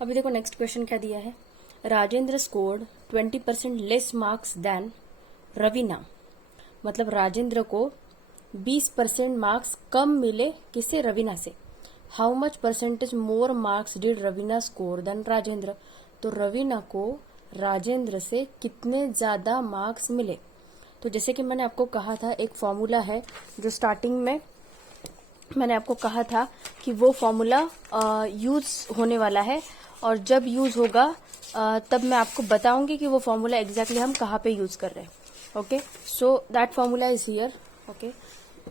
अभी देखो next question क्या दिया है। Rajendra scored 20% less marks than Raveena. मतलब राजेंद्र को 20% मार्क्स कम मिले किससे, रवीना से। How much percentage more marks did Raveena score than Rajendra. तो रवीना को राजेंद्र से कितने ज्यादा मार्क्स मिले। तो जैसे कि मैंने आपको कहा था एक फॉर्मूला है जो स्टार्टिंग में मैंने आपको कहा था कि वो फॉर्मूला यूज होने वाला है और जब यूज होगा तब मैं आपको बताऊंगी कि वो फॉर्मूला एग्जैक्टली हम कहाँ पे यूज कर रहे हैं। Okay, so that formula is here. Okay,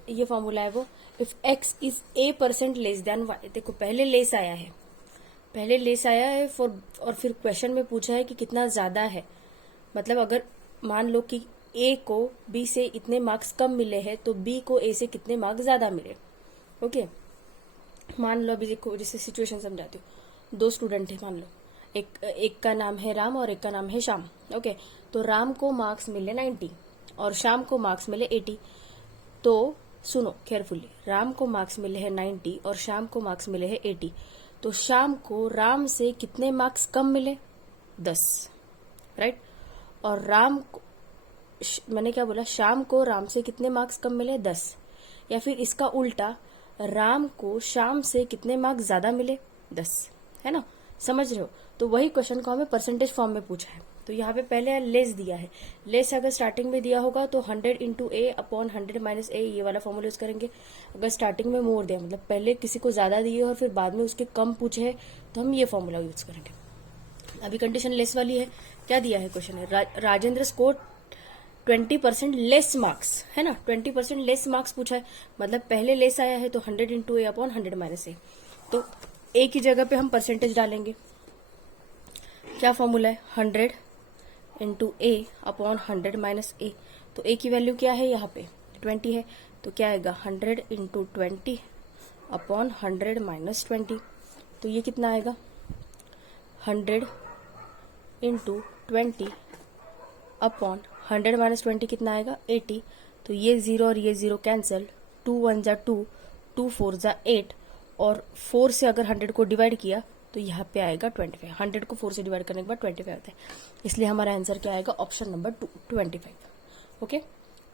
ये फॉर्मूला है वो। If x is a% less than y। देखो पहले लेस आया है, पहले लेस आया है फॉर, और फिर क्वेश्चन में पूछा है कि कितना ज्यादा है। मतलब अगर मान लो कि a को b से इतने मार्क्स कम मिले हैं तो b को a से कितने मार्क्स ज्यादा मिले। ओके, मान लो अभी देखो जैसे सिचुएशन समझाती हूँ। दो स्टूडेंट है मान लो, एक का नाम है राम और एक का नाम है श्याम। ओके, तो राम को मार्क्स मिले 90 और श्याम को मार्क्स मिले 80। तो सुनो केयरफुली, राम को मार्क्स मिले हैं 90 और श्याम को मार्क्स मिले हैं 80। तो श्याम को राम से कितने मार्क्स कम मिले, 10, राइट। और राम को, मैंने क्या बोला, श्याम को राम से कितने मार्क्स कम मिले, 10। या फिर इसका उल्टा, राम को श्याम से कितने मार्क्स ज्यादा मिले, 10, है ना। समझ रहे हो। तो वही क्वेश्चन को हमें परसेंटेज फॉर्म में पूछा है। तो यहाँ पे पहले लेस दिया है। लेस अगर स्टार्टिंग में दिया होगा तो 100 इंटू ए अपॉन 100 माइनस ए, ये वाला फॉर्मूला यूज करेंगे। अगर स्टार्टिंग में मोर दिया, मतलब पहले किसी को ज्यादा दिए और फिर बाद में उसके कम पूछे है, तो हम ये फॉर्मूला यूज करेंगे। अभी कंडीशन लेस वाली है। क्या दिया है क्वेश्चन है, राजेंद्र स्कोर 20% लेस मार्क्स, है ना। 20% लेस मार्क्स पूछा है, मतलब पहले लेस आया है तो 100 इंटू ए अपॉन 100 माइनस ए। तो ए की जगह पे हम परसेंटेज डालेंगे। क्या फॉर्मूला है, 100 इंटू ए अपॉन 100 माइनस ए। तो ए की वैल्यू क्या है, यहाँ पे 20 है। तो क्या आएगा, 100 इंटू 20 अपॉन 100 माइनस 20। तो ये कितना आएगा, 100 इंटू 20 अपॉन 100 माइनस 20 कितना आएगा, 80। तो ये 0 और ये 0 कैंसिल, 2 1 जा 2, 2 4 जा 8, और 4 से अगर 100 को डिवाइड किया तो यहाँ पे आएगा 25। 100 को 4 से डिवाइड करने के बाद 25 आता है, इसलिए हमारा आंसर क्या आएगा, ऑप्शन नंबर 2, 25। ओके,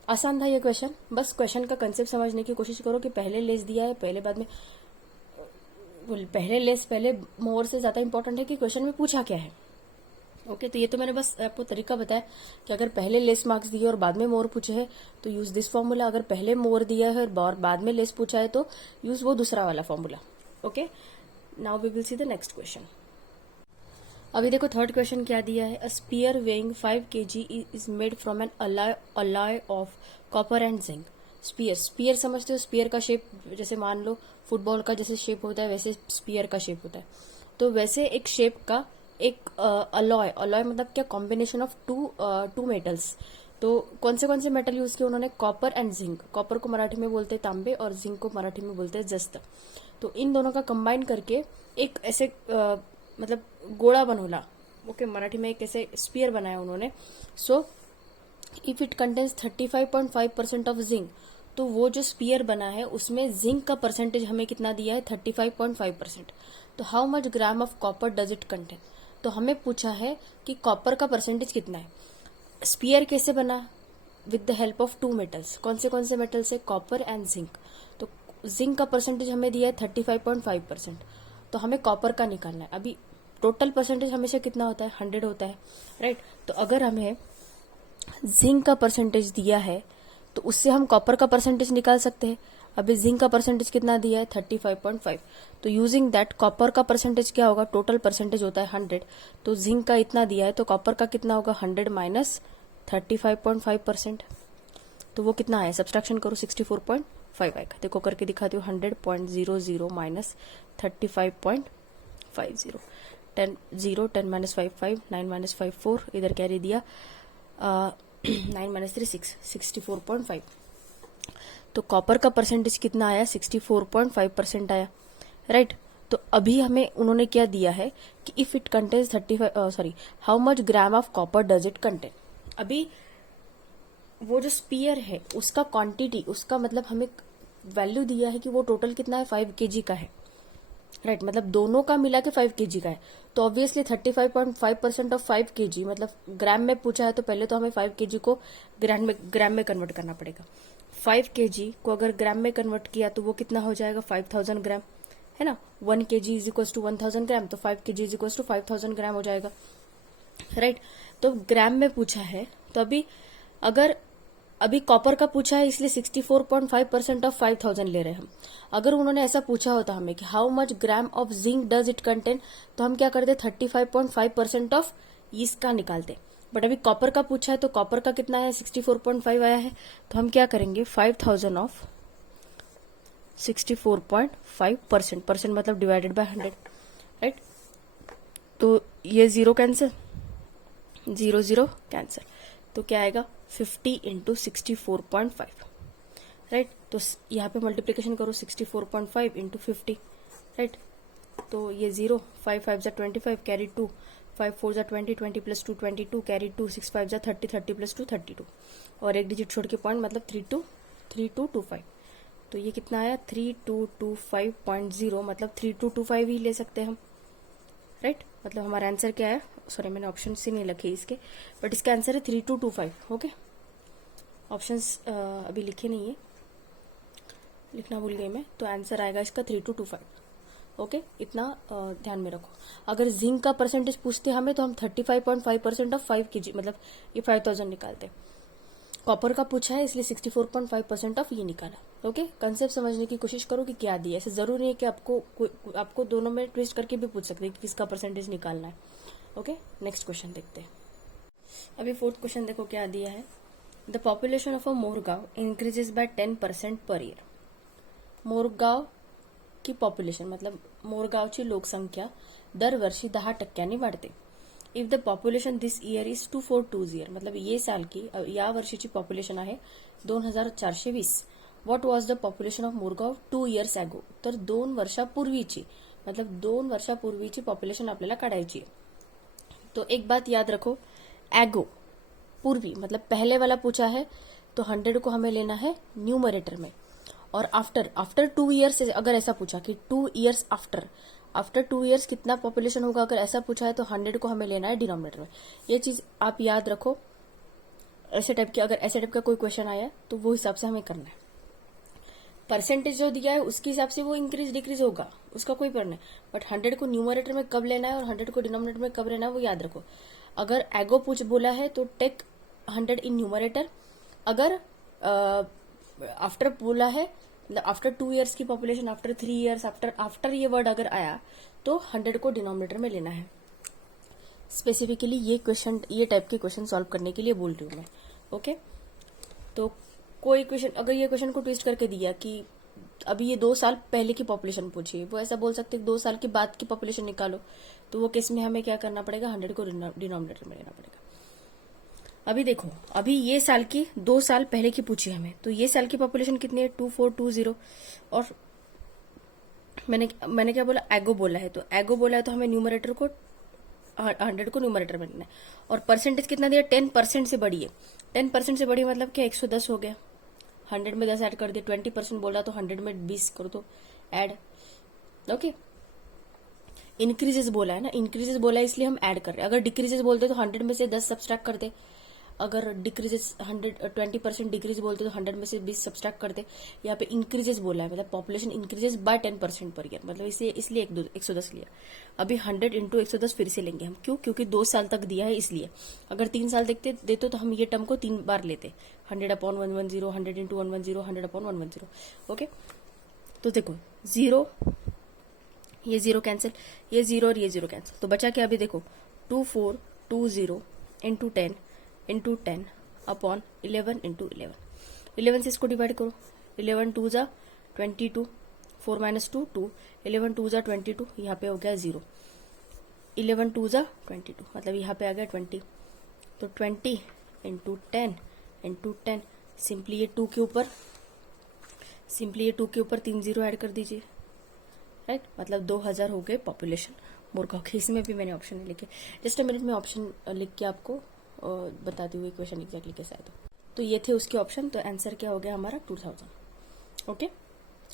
आसान था ये क्वेश्चन। बस क्वेश्चन का कंसेप्ट समझने की कोशिश करो कि पहले लेस दिया है, पहले बाद में, पहले लेस पहले मोर से ज्यादा इंपॉर्टेंट है कि क्वेश्चन में पूछा क्या है। ओके, तो ये तो मैंने बस आपको तरीका बताया कि अगर पहले लेस मार्क्स दिए और बाद में मोर पूछे हैं तो यूज दिस फॉर्मूला। अगर पहले मोर दिया है और बाद में लेस पूछा है तो यूज वो दूसरा वाला formula. Okay, now we will see the next question. अभी देखो थर्ड क्वेश्चन क्या दिया है। A sphere weighing 5 kg is made from an alloy of copper and zinc. Sphere समझते हो, स्पीयर का शेप जैसे मान लो फुटबॉल का जैसे शेप होता है वैसे स्पीयर का शेप होता है। तो वैसे एक शेप का एक अलॉय मतलब क्या, कॉम्बिनेशन ऑफ टू मेटल्स। तो कौन से मेटल यूज किए उन्होंने, कॉपर एंड जिंक। कॉपर को मराठी में बोलते हैं तांबे और जिंक को मराठी में बोलते हैं जस्त। तो इन दोनों का कंबाइन करके एक ऐसे मतलब गोला बनोला, ओके, मराठी में एक ऐसे स्पीयर बनाया उन्होंने। So if it contains 35.5% of zinc, तो वो जो स्पीयर बना है उसमें जिंक का परसेंटेज हमें कितना दिया है, 35.5%। तो how much gram of copper does it contain. तो हमें पूछा है कि कॉपर का परसेंटेज कितना है। स्पीयर कैसे बना, with the help of two metals. कौन से मेटल्स है, कॉपर एंड जिंक। तो जिंक का परसेंटेज हमें दिया है 35.5%। तो हमें कॉपर का निकालना है। अभी टोटल परसेंटेज हमेशा कितना होता है, 100 होता है, राइट। तो अगर हमें जिंक का परसेंटेज दिया है तो उससे हम कॉपर का परसेंटेज निकाल सकते हैं। अभी जिंक का परसेंटेज कितना दिया है, 35.5। तो यूजिंग दैट कॉपर का परसेंटेज क्या होगा, टोटल परसेंटेज होता है 100। तो जिंक का इतना दिया है तो कॉपर का कितना होगा, 100 माइनस 35.5%। तो वो कितना आया, सब्सट्रैक्शन करो, 64.5 आएगा। देखो करके दिखाती हूँ, 100.00 माइनस 35.50, 10 0 10 माइनस 5 5, 9 माइनस 5 4, इधर कैरी दिया 9 माइनस 3 6, 64.5। तो कॉपर का परसेंटेज कितना आया, 64.5% आया, राइट। तो अभी हमें उन्होंने क्या दिया है कि if it contains 35, how much gram of copper does it contain. अभी वो जो स्पीयर है उसका क्वांटिटी, उसका मतलब हमें वैल्यू दिया है कि वो टोटल कितना है, 5 kg का है, राइट मतलब दोनों का मिला के 5 kg का है, तो ऑब्वियसली 35.5% ऑफ 5 kg मतलब ग्राम में पूछा है, तो पहले तो हमें 5 kg को ग्राम में कन्वर्ट करना पड़ेगा। 5 kg को अगर ग्राम में कन्वर्ट किया तो वो कितना हो जाएगा 5000 ग्राम, है ना। 1 kg इज इक्वल टू 1000 ग्राम, तो 5 kg इज इक्वल टू 5000 ग्राम हो जाएगा, राइट। तो ग्राम में पूछा है, तो अभी कॉपर का पूछा है, इसलिए 64.5% ऑफ 5000 ले रहे हैं हम। अगर उन्होंने ऐसा पूछा होता हमें कि how much gram of zinc does it contain, तो हम क्या करते 35.5% ऑफ इसका निकालते। बट अभी कॉपर का पूछा है, तो कॉपर का कितना है 64.5 आया है, तो हम क्या करेंगे 5000 ऑफ 64.5%, परसेंट मतलब डिवाइडेड बाय 100, राइट। तो ये 0 कैंसिल, 0 0 कैंसिल, तो क्या आएगा 50 इंटू 64.5, राइट। तो यहाँ पे मल्टीप्लीकेशन करो 64.5 इंटू 50, राइट। तो ये 0, 5 5 जा 25 कैरी 2, 5 4 जा 20, 20 प्लस 2 22 कैरी 2, 6 5 जा 30, 30 प्लस 2 32, और एक डिजिट छोड़ के पॉइंट मतलब 3225। तो ये कितना आया 3225.0, मतलब 3225 ही ले सकते हैं हम, राइट। मतलब हमारा आंसर क्या है, सॉरी मैंने ऑप्शन से नहीं लिखे इसके, बट इसका आंसर है 3225, ओके। ऑप्शंस अभी लिखे नहीं है, लिखना भूल गई मैं, तो आंसर आएगा इसका 3225, ओके। इतना ध्यान में रखो। अगर जिंक का परसेंटेज पूछते हमें, तो हम 35.5% ऑफ 5 kg मतलब ये 5000 निकालते। कॉपर का पूछा है, इसलिए 64.5% ऑफ ये निकाला, ओके। कंसेप्ट समझने की कोशिश करो कि क्या दिया। ऐसे जरूरी नहीं है कि आपको दोनों में ट्विस्ट करके भी पूछ सकते हैं कि किसका परसेंटेज निकालना है, ओके। नेक्स्ट क्वेश्चन देखते हैं। अभी फोर्थ क्वेश्चन देखो क्या दिया है। The population of a Morgaon increases by 10% per year. Morgaon की पॉप्युलेशन मतलब मोरगावची लोकसंख्या दरवर्षी 10% वाढते। If the population this year is 2420, मतलब ये साल की या वर्षीची पॉप्युलेशन आहे 2420. What was the population of Morgaon 2 years अगो, तर 2 वर्षापूर्वीची मतलब 2 वर्षापूर्वीची पॉप्युलेशन आपल्याला काढायची आहे। तो एक बात याद रखो, एगो पूर्वी मतलब पहले वाला पूछा है, तो 100 को हमें लेना है न्यूमरेटर में, और आफ्टर 2 years अगर ऐसा पूछा कि 2 years आफ्टर 2 years कितना पॉपुलेशन होगा, अगर ऐसा पूछा है तो 100 को हमें लेना है डिनोमिनेटर में। ये चीज आप याद रखो। अगर ऐसे टाइप का कोई क्वेश्चन आया तो वो हिसाब से हमें करना है। परसेंटेज जो दिया है उसके हिसाब से वो इंक्रीज डिक्रीज होगा, उसका कोई पर नहीं, बट 100 को न्यूमरेटर में कब लेना है और 100 को डिनोमिनेटर में कब लेना है वो याद रखो। अगर एगो बोला है तो टेक 100 इन न्यूमरेटर, अगर आफ्टर बोला है मतलब आफ्टर 2 years की पॉपुलेशन, आफ्टर 3 years, आफ्टर ये वर्ड अगर आया तो 100 को डिनोमिनेटर में लेना है। स्पेसिफिकली ये टाइप के क्वेश्चन सॉल्व करने के लिए बोल रही हूँ मैं, ओके। तो कोई क्वेश्चन अगर ये क्वेश्चन को ट्विस्ट करके दिया कि अभी ये 2 साल पहले की पॉपुलेशन पूछी, वो ऐसा बोल सकते 2 साल के बाद की पॉपुलेशन निकालो, तो वो केस में हमें क्या करना पड़ेगा 100 को डिनोमिनेटर में लेना पड़ेगा। अभी देखो, अभी ये साल की 2 साल पहले की पूछी हमें, तो ये साल की पॉपुलेशन कितनी है 2420, और मैंने क्या बोला एगो बोला है, तो एगो बोला है तो हमें न्यूमरेटर को 100 को न्यूमरेटर में लेना है, और परसेंटेज कितना दिया 10% से बड़ी है। 10% से बड़ी मतलब क्या 110 हो गया, 100 में 10 ऐड कर दिया। 20% बोला तो 100 में 20 कर दो ऐड, ओके। इंक्रीजेस बोला है ना, इंक्रीजेस बोला है इसलिए हम ऐड कर रहे हैं। अगर डिक्रीजेस बोलते तो 100 में से 10 सब्सट्रैक्ट करते, अगर डिक्रीजेस 20% डिक्रीज बोलते तो 100 में से 20 सब्सट्रैक्ट करते। यहाँ पे इंक्रीजेस बोला है मतलब population increases by 10% per year, मतलब इसलिए 110 लिया। अभी 100 इंटू 110 फिर से लेंगे हम, क्यों? क्योंकि 2 साल तक दिया है इसलिए। अगर 3 साल देते तो हम ये टर्म को 3 बार लेते, 100/110, 100 इंटू 110, 100/110, ओके। तो देखो 0, ये 0 कैंसिल, ये 0 और ये 0 कैंसिल, तो बचा क्या? अभी देखो 2420 इंटू 10 इंटू 10 अपॉन 11 इंटू 11 से इसको डिवाइड करो। 11 2 जा 22, 4 माइनस 2 2, 11 2 जा 22, यहाँ पे हो गया 0। 11 2 जा 22 मतलब यहाँ पे आ गया 20, तो 20 इंटू 10 सिंपली ये 2 के ऊपर 3 0 ऐड कर दीजिए, राइट। मतलब 2000 हो गए पॉपुलेशन मोरगांव के। इसमें भी मैंने ऑप्शन नहीं लिखे, जस्ट अ मिनट में ऑप्शन लिख के आपको बताती हुई क्वेश्चन एग्जैक्टली कैसा है। तो ये थे उसके ऑप्शन, तो आंसर क्या हो गया हमारा 2000, ओके।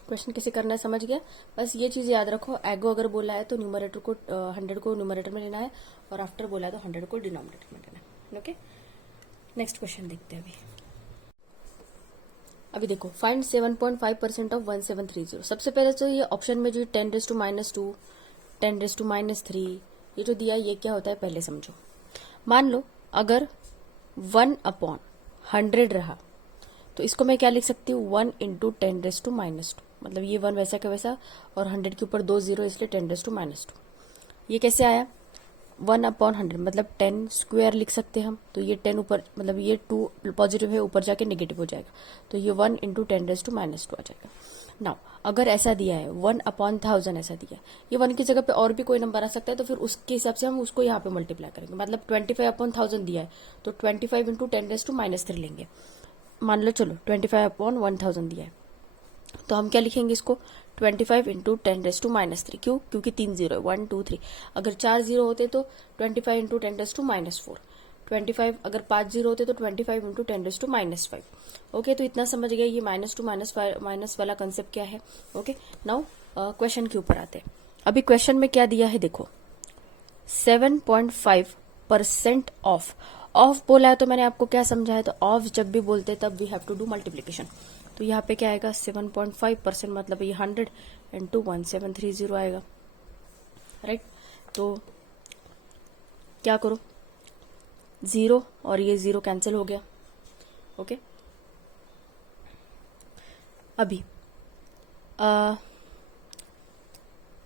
क्वेश्चन कैसे करना है समझ गया। बस ये चीज याद रखो, एगो अगर बोला है तो न्यूमरेटर को 100 को न्यूमरेटर में लेना है और आफ्टर बोला है तो 100 को डिनोमिनेटर में लेना है। ओके, नेक्स्ट क्वेश्चन देखते हैं अभी देखो, फाइंड 7.5% ऑफ 1730। सबसे पहले तो ये ऑप्शन में जो 10⁻², 10⁻³ ये जो दिया है ये क्या होता है पहले समझो। मान लो अगर 1/100 रहा तो इसको मैं क्या लिख सकती हूँ, 1 × 10⁻², मतलब ये 1 वैसा का वैसा और 100 के ऊपर 2 0 इसलिए 10⁻²। ये कैसे आया, 1/100 मतलब 10 स्क्वायर लिख सकते हैं हम, तो ये 10 ऊपर मतलब ये 2 पॉजिटिव है ऊपर जाके नेगेटिव हो जाएगा, तो ये 1 × 10⁻² आ जाएगा। नाउ अगर ऐसा दिया है 1/1000 ऐसा दिया है, ये 1 की जगह पे और भी कोई नंबर आ सकता है, तो फिर उसके हिसाब से हम उसको यहाँ पे मल्टीप्लाई करेंगे। मतलब 25/1000 दिया है तो 25 × 10⁻³ लेंगे। मान लो चलो 25/1000 दिया है तो हम क्या लिखेंगे इसको, 25 × 10⁻³ क्यों, क्योंकि 3 0 है, 1 2 3। अगर 4 0 होते तो 25 × 10⁻⁴, 25 अगर 5 0 होते तो 25 × 10⁻⁵। ओके, तो इतना समझ गए ये -2 माइनस वाला कंसेप्ट क्या है। ओके, नाउ क्वेश्चन के ऊपर आते हैं। अभी क्वेश्चन में क्या दिया है देखो, 7.5% ऑफ बोला है तो मैंने आपको क्या समझा है, तो ऑफ जब भी बोलते तब we have to do multiplication. तो यहाँ पे क्या आएगा 7.5% मतलब ये 100 × 1730 आएगा, राइट। तो क्या करो, 0 और ये 0 कैंसिल हो गया। ओके, अभी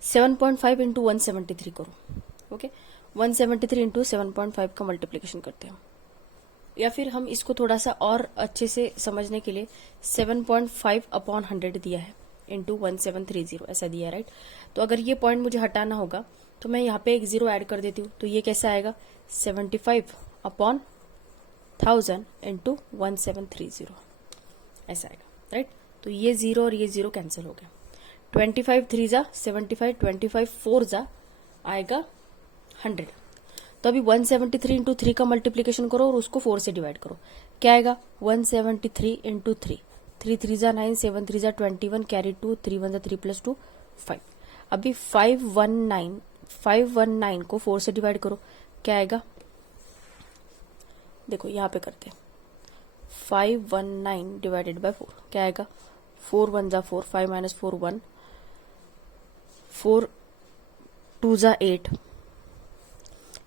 7.5 × 173 करो। ओके, 173 × 7.5 का मल्टीप्लीकेशन करते हैं, या फिर हम इसको थोड़ा सा और अच्छे से समझने के लिए 7.5/100 दिया है इंटू 1730 ऐसा दिया है, राइट। तो अगर ये पॉइंट मुझे हटाना होगा तो मैं यहाँ पे एक 0 ऐड कर देती हूँ, तो ये कैसा आएगा 75/1000 × 1730 ऐसा आएगा, राइट। तो ये 0 और ये 0 कैंसिल हो गया, 25 3 जा 75, 25 4 जा आएगा 100। तो अभी 173 × 3 का मल्टीप्लीकेशन करो और उसको 4 से डिवाइड करो, क्या आएगा 173 × 3, 3 3 जा 9, 7 3 जा 21, कैरी 2, 3 1 जा 3 + 2 5। अभी 519 को 4 से डिवाइड करो, क्या आएगा, देखो यहाँ पे करते हैं 519 डिवाइडेड बाय 4 क्या आएगा, 4 1 जा 4, 5 - 4 1, 4 2 जा 8,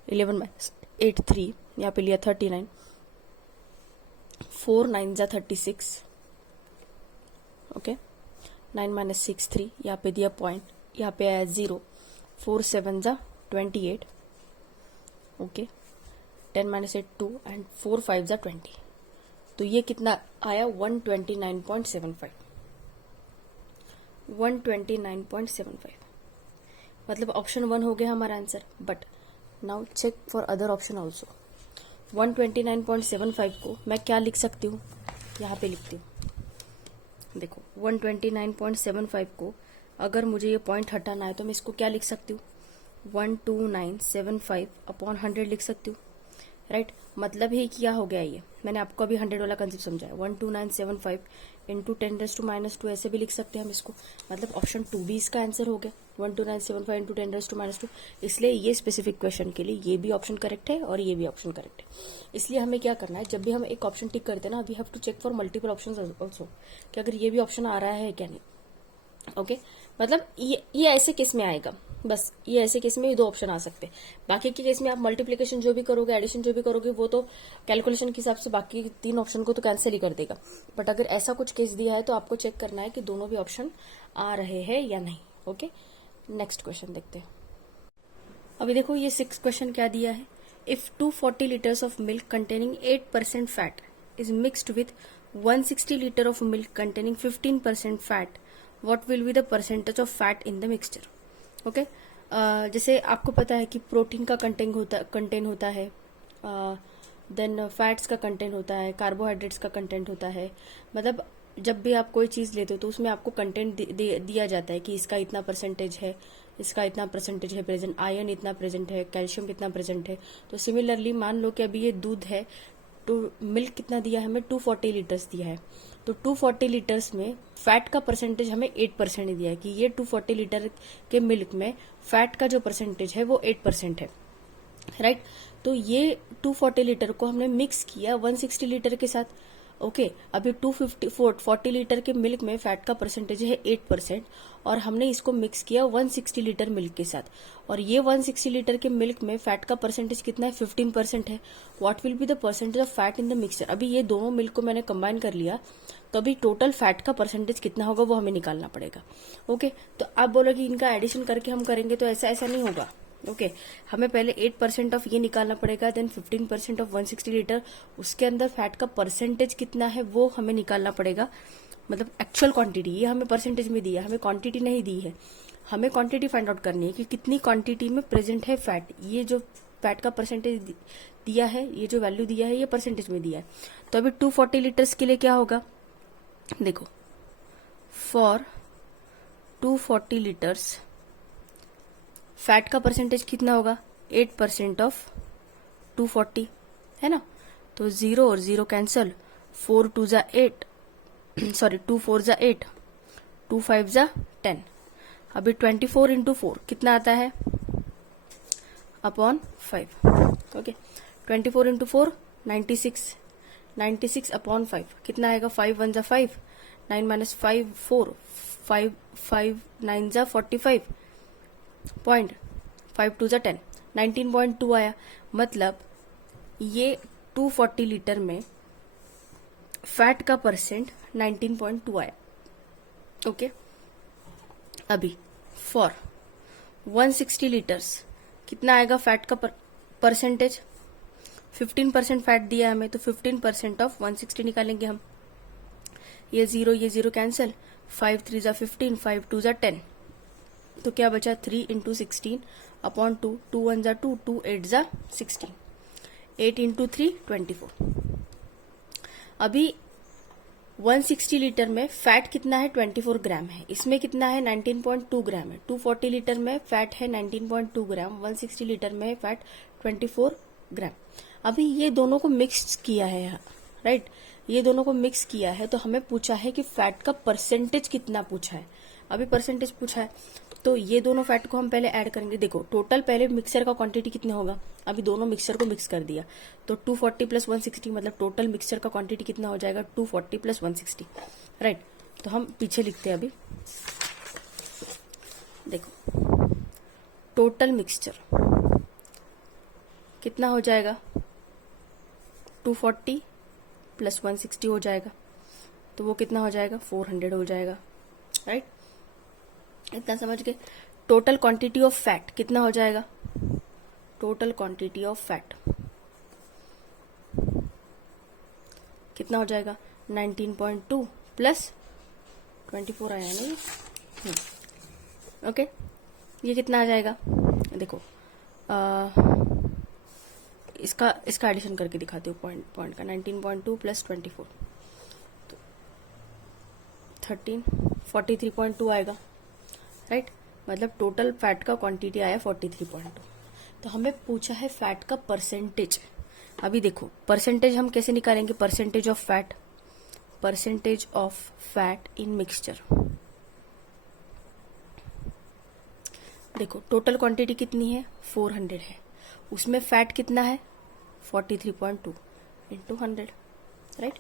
11 - 8 3, यहाँ पे लिया 39, 4 9 जा 36, ओके, 9 - 6 3, यहाँ पे दिया पॉइंट, यहाँ पे आया 0, 4 7 जा 28, ओके, 10 - 8 2 एंड 4 5 जा 20। तो ये कितना आया 129.75, 129.75 मतलब ऑप्शन 1 हो गया हमारा answer. But now check for other option also. 129.75 को मैं क्या लिख सकती हूँ, यहाँ पे लिखती हूँ, देखो 129.75 को अगर मुझे ये पॉइंट हटाना है तो मैं इसको क्या लिख सकती हूँ, 12975/100 लिख सकती हूँ, राइट। मतलब ही क्या हो गया, ये मैंने आपको अभी 100 वाला कंसेप्ट समझाया, 12975 × 10⁻² ऐसे भी लिख सकते हैं हम इसको, मतलब ऑप्शन 2 भी इसका आंसर हो गया 12975 × 10⁻²। इसलिए ये स्पेसिफिक क्वेश्चन के लिए ये भी ऑप्शन करेक्ट है और ये भी ऑप्शन करेक्ट है। इसलिए हमें क्या करना है, जब भी हम एक ऑप्शन टिक करते हैं ना, we have to check for multiple option also कि अगर ये भी ऑप्शन आ रहा है क्या नहीं। ओके, मतलब ये ऐसे केस में आएगा, बस ये ऐसे केस में 2 ऑप्शन आ सकते हैं। बाकी के केस में आप मल्टीप्लिकेशन जो भी करोगे, एडिशन जो भी करोगे, वो तो कैलकुलेशन के हिसाब से बाकी 3 ऑप्शन को तो कैंसिल ही कर देगा। बट अगर ऐसा कुछ केस दिया है तो आपको चेक करना है कि दोनों भी ऑप्शन आ रहे हैं या नहीं। ओके, नेक्स्ट क्वेश्चन देखते हैं। अभी देखो ये 6 क्वेश्चन क्या दिया है, if 240 litres of milk containing 8% fat is mixed with 160 litre of milk containing 15% fat, what will be the percentage of fat in the mixture. Okay, जैसे आपको पता है कि प्रोटीन का कंटेंट होता है, देन फैट्स का कंटेंट होता है, कार्बोहाइड्रेट्स का कंटेंट होता है। मतलब जब भी आप कोई चीज़ लेते हो तो उसमें आपको कंटेंट दिया जाता है कि इसका इतना परसेंटेज है, इसका इतना परसेंटेज है प्रेजेंट, आयरन इतना प्रेजेंट है, कैल्शियम इतना प्रेजेंट है। तो सिमिलरली मान लो कि अभी ये दूध है, तो मिल्क कितना दिया है हमें, 240 लीटर्स दिया है। तो 240 लीटर्स में फैट का परसेंटेज हमें 8% दिया है कि ये 240 लीटर के मिल्क में फैट का जो परसेंटेज है वो 8% है, राइट। तो ये 240 लीटर को हमने मिक्स किया 160 लीटर के साथ। ओके, अभी 240 लीटर के मिल्क में फैट का परसेंटेज है 8% और हमने इसको मिक्स किया 160 लीटर मिल्क के साथ, और ये 160 लीटर के मिल्क में फैट का परसेंटेज कितना है, 15% है। What will be the percentage of fat in the mixture. अभी ये दोनों मिल्क को मैंने कंबाइन कर लिया, तो अभी टोटल फैट का परसेंटेज कितना होगा वो हमें निकालना पड़ेगा। ओके, तो आप बोलोगे इनका एडिशन करके हम करेंगे, तो ऐसा नहीं होगा। ओके, हमें पहले 8% ऑफ ये निकालना पड़ेगा, देन 15% ऑफ 160 लीटर, उसके अंदर फैट का परसेंटेज कितना है वो हमें निकालना पड़ेगा, मतलब एक्चुअल क्वांटिटी। ये हमें परसेंटेज में दिया, हमें क्वांटिटी नहीं दी है। हमें क्वांटिटी फाइंड आउट करनी है कि कितनी क्वांटिटी में प्रेजेंट है फैट। ये जो फैट का परसेंटेज दिया है, ये जो वैल्यू दिया है, ये परसेंटेज में दिया है। तो अभी 240 लीटर्स के लिए क्या होगा, देखो, फॉर 240 लीटर्स फैट का परसेंटेज कितना होगा, 8% ऑफ 240, है ना। तो 0 और 0 कैंसल, 4 2 जा 8, सॉरी 2 4 जा 8, 2 5 जा 10। अभी 24 इंटू 4 कितना आता है, अपॉन 5। ओके, 24 इंटू 4 96, 96 अपॉन 5 कितना आएगा, 5 1 जा 5, 9 माइनस 5 4, 5 5 9 जा 45, पॉइंट 5 2 जा 10, 19.2 आया। मतलब ये 240 लीटर में फैट का परसेंट 19.2 आया। ओके, अभी फॉर 160 लीटर्स कितना आएगा फैट का परसेंटेज, 15% फैट दिया हमें, तो 15% ऑफ 160 निकालेंगे हम। ये 0 कैंसिल, 5 3 जा 15, 5 2 जा 10, तो क्या बचा, 3 इंटू 16 अपॉन 2, 2 1 जा 2, 2 8 जा 16, 8 इंटू 3 24। अभी 160 लीटर में फैट कितना है, 24 ग्राम है, इसमें कितना है, 19.2 ग्राम है। 240 लीटर में फैट है 19.2 ग्राम, 160 लीटर में फैट 24 ग्राम। अभी ये दोनों को मिक्स किया है यहाँ, राइट, ये दोनों को मिक्स किया है, तो हमें पूछा है कि फैट का परसेंटेज कितना पूछा है। अभी परसेंटेज पूछा है, तो ये दोनों फैट को हम पहले ऐड करेंगे। देखो, टोटल पहले मिक्सर का क्वांटिटी कितना होगा, अभी दोनों मिक्सर को मिक्स कर दिया, तो 240 प्लस 160, मतलब टोटल मिक्सर का क्वांटिटी कितना हो जाएगा, 240 प्लस 160, राइट। तो हम पीछे लिखते हैं अभी, देखो टोटल मिक्सचर कितना हो जाएगा, 240 प्लस 160 हो जाएगा, तो वो कितना हो जाएगा, 400 हो जाएगा, राइट। इतना समझ गए। टोटल क्वांटिटी ऑफ फैट कितना हो जाएगा, टोटल क्वांटिटी ऑफ फैट कितना हो जाएगा, 19.2 प्लस 24 आया नहीं, ओके। ये कितना आ जाएगा, देखो इसका एडिशन करके दिखाती हूँ पॉइंट का, 19.2 प्लस 24 तो 13, 43.2 आएगा, राइट। मतलब टोटल फैट का क्वांटिटी आया 43.2। तो हमें पूछा है फैट का परसेंटेज। अभी देखो परसेंटेज हम कैसे निकालेंगे, percentage of fat, percentage of fat in mixture. देखो टोटल क्वांटिटी कितनी है, 400 है, उसमें फैट कितना है, 43.2 इंटू 100, राइट।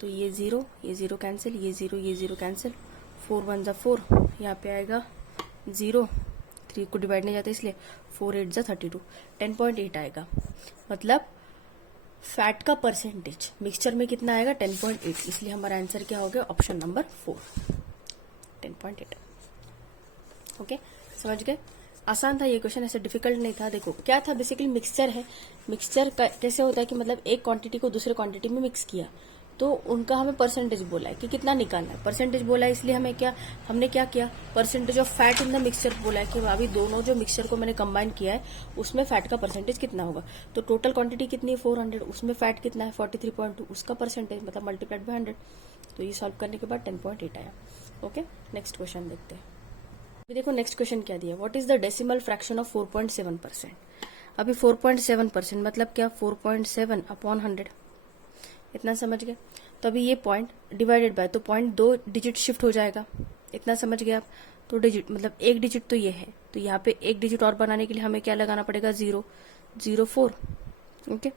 तो ये 0 कैंसिल, ये 0 कैंसिल, 4 1 जा 4, यहाँ पे आएगा 0, 3 को डिवाइड नहीं जाता इसलिए, 4 8 जा 32, 10.8 आएगा। मतलब फैट का परसेंटेज मिक्सचर में कितना आएगा, 10.8, इसलिए हमारा आंसर क्या हो गया, ऑप्शन नंबर 4, 10.8। ओके, समझ गए। आसान था ये क्वेश्चन, ऐसे डिफिकल्ट नहीं था। देखो क्या था, बेसिकली मिक्सचर है। मिक्सचर कैसे होता है कि मतलब एक क्वांटिटी को दूसरे क्वांटिटी में मिक्स किया, तो उनका हमें परसेंटेज बोला है कि कितना निकालना है। परसेंटेज बोला है इसलिए हमने क्या किया, percentage of fat in the mixture बोला है कि अभी दोनों जो मिक्सचर को मैंने कंबाइन किया है उसमें फैट का परसेंटेज कितना होगा। तो टोटल क्वांटिटी कितनी है, 400, उसमें फैट कितना है, 43.2, उसका परसेंटेज मतलब मल्टीप्लाइड बाय 100। तो ये सॉल्व करने के बाद 10.8 आया। ओके, नेक्स्ट क्वेश्चन देखते हैं। देखो नेक्स्ट क्वेश्चन क्या दिया, what is the decimal fraction of 4.7%। अभी 4.7% मतलब क्या, 4.7 अपॉन 100, इतना समझ गए। तो अभी ये पॉइंट डिवाइडेड बाय, तो पॉइंट 2 डिजिट शिफ्ट हो जाएगा, इतना समझ गए आप। तो डिजिट मतलब 1 डिजिट तो ये है, तो यहाँ पे 1 डिजिट और बनाने के लिए हमें क्या लगाना पड़ेगा, 0.04, ओके।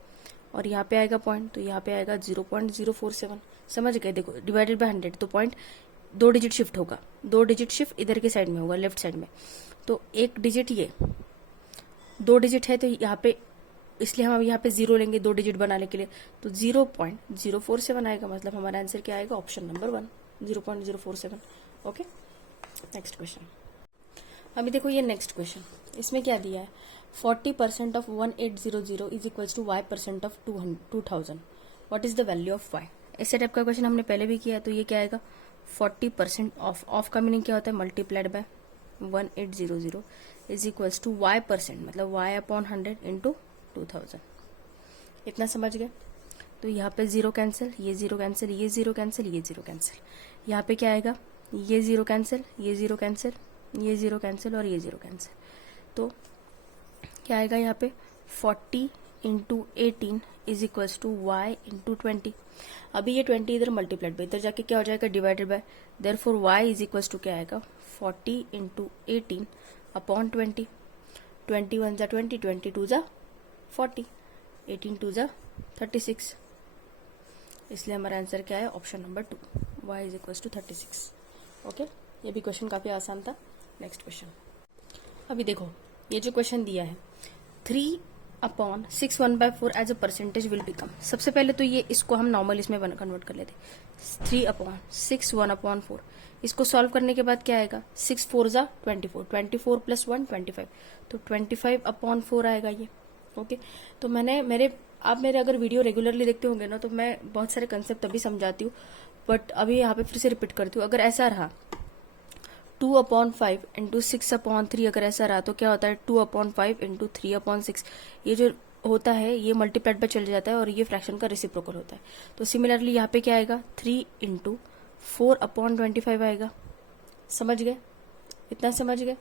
और यहाँ पे आएगा पॉइंट, तो यहाँ पे आएगा 0.047, समझ गए। देखो डिवाइडेड बाय 100, तो पॉइंट 2 डिजिट शिफ्ट होगा, 2 डिजिट शिफ्ट इधर के साइड में होगा, लेफ्ट साइड में। तो 1 डिजिट ये 2 डिजिट है, तो यहाँ पे इसलिए हम यहाँ पे 0 लेंगे 2 डिजिट बनाने के लिए, तो 0.047 आएगा। मतलब हमारा आंसर क्या आएगा, option number 1, 0.047, okay. Next question. अभी देखो ये नेक्स्ट क्वेश्चन, इसमें क्या दिया है, 40% of 1800 is equals to y% of 2000, what is the value of y। ऐसे टाइप का क्वेश्चन हमने पहले भी किया, तो ये क्या आएगा, 40% ऑफ का मीनिंग क्या होता है, multiplied by 1800 is equals to y%, मतलब y अपॉन 100 इंटू 2000, इतना समझ गए। तो यहाँ पे 0 कैंसिल, ये 0 कैंसिल, ये 0 कैंसिल, ये 0 कैंसिल, यहाँ पे क्या आएगा, ये 0 कैंसिल, ये 0 कैंसिल, ये 0 कैंसिल और ये 0 कैंसिल, तो क्या आएगा यहाँ पे 40 into 18 is equals to y into 20। अभी ये 20 इधर मल्टीप्लाइड बाय, इधर जाके क्या हो जाएगा, divided by, therefore y is equals to क्या आएगा, 40 इंटू 18 अपॉन 20, 21 जा 20, 22 जा 40, 18 2 जा 36, इसलिए हमारा आंसर क्या है, option number 2, y is equals to 36, okay. ये भी क्वेश्चन काफी आसान था। Next question. अभी देखो ये जो क्वेश्चन दिया है, 3/6 1/4 as a percentage will become. सबसे पहले तो ये इसको हम नॉर्मल इसमें कन्वर्ट कर लेते, 3/6 1/4। इसको सॉल्व करने के बाद क्या आएगा, 6 4 जा 24, 24 प्लस 1 25, तो 25/4 आएगा ये, ओके। तो आप मेरे अगर वीडियो रेगुलरली देखते होंगे ना, तो मैं बहुत सारे कंसेप्ट तभी समझाती हूँ, बट अभी यहाँ पे फिर से रिपीट करती हूँ। अगर ऐसा रहा 2/5 इंटू 6/3, अगर ऐसा रहा तो क्या होता है, 2/5 इंटू 3/6, ये जो होता है ये मल्टीप्लाइड पर चल जाता है और ये फ्रैक्शन का रेसिप्रोकल होता है। तो सिमिलरली यहाँ पे क्या आएगा, 3 इंटू 4/25 आएगा, समझ गए, इतना समझ गए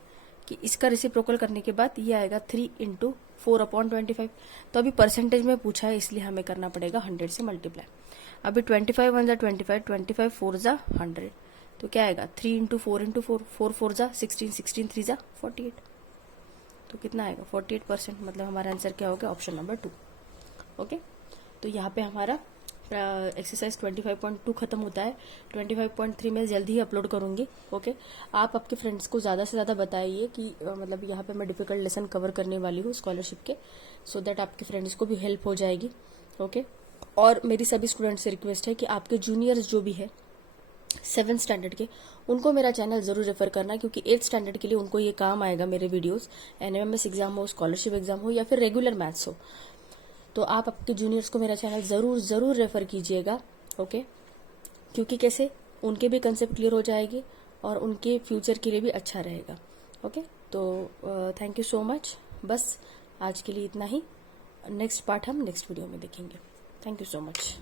कि इसका रेसिप्रोकल करने के बाद ये आएगा 3 इंटू 4/25। तो अभी परसेंटेज में पूछा है, इसलिए हमें करना पड़ेगा 100 से मल्टीप्लाई। अभी 25 1 जा 25, 25 4 जा 100, तो क्या आएगा, 3 इंटू 4 इंटू 4, 4 4 जा 16, 16 3 जा 48, तो कितना आएगा 48%। मतलब हमारा आंसर क्या होगा, ऑप्शन नंबर 2, ओके। तो यहाँ पे हमारा एक्सरसाइज 25.2 खत्म होता है। 25.3 मैं जल्दी ही अपलोड करूंगी, ओके। आप आपके फ्रेंड्स को ज़्यादा से ज़्यादा बताइए कि मतलब यहाँ पे मैं डिफिकल्ट लेसन कवर करने वाली हूँ स्कॉलरशिप के, सो दैट आपके फ्रेंड्स को भी हेल्प हो जाएगी, ओके। और मेरी सभी स्टूडेंट्स से रिक्वेस्ट है कि आपके जूनियर्स जो भी है 7th स्टैंडर्ड के, उनको मेरा चैनल जरूर रेफर करना, क्योंकि 8th स्टैंडर्ड के लिए उनको ये काम आएगा मेरे वीडियोस, NMMS एग्जाम हो, स्कॉलरशिप एग्जाम हो या फिर रेगुलर मैथ्स हो। तो आप आपके जूनियर्स को मेरा चैनल जरूर जरूर रेफर कीजिएगा, ओके। क्योंकि कैसे उनके भी कंसेप्ट क्लियर हो जाएगी और उनके फ्यूचर के लिए भी अच्छा रहेगा, ओके। तो थैंक यू सो मच, बस आज के लिए इतना ही। नेक्स्ट पार्ट हम नेक्स्ट वीडियो में देखेंगे। Thank you so much.